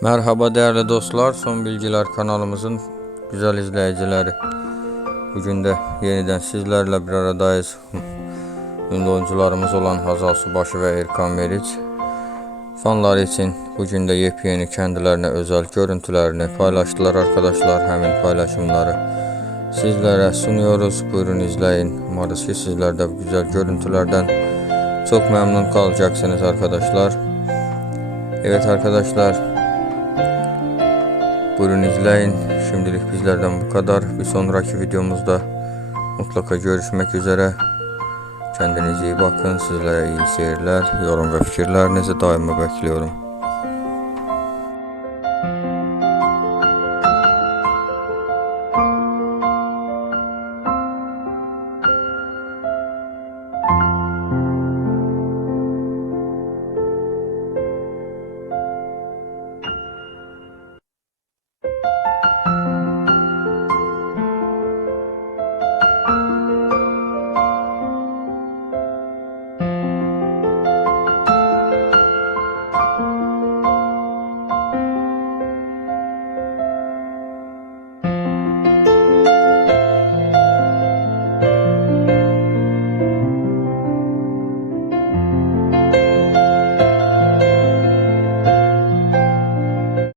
Merhaba değerli dostlar, Son Bilgiler kanalımızın güzel izleyicileri. Bugün de yeniden sizlerle bir aradayız. Ünlü oyuncularımız olan Hazal Subaşı ve Erkan Meriç. Fanlar için bugün de yepyeni kendilerine özel görüntülerini paylaştılar arkadaşlar. Hemen paylaşımları sizlere sunuyoruz. Buyurun izleyin. Umarız ki sizler de güzel görüntülerden çok memnun kalacaksınız arkadaşlar. Evet arkadaşlar Buyurun izleyin. Şimdilik bizlerden bu kadar. Bir sonraki videomuzda mutlaka görüşmek üzere. Kendinize iyi bakın. Sizlere iyi seyirler. Yorum ve fikirlerinizi daima bekliyorum.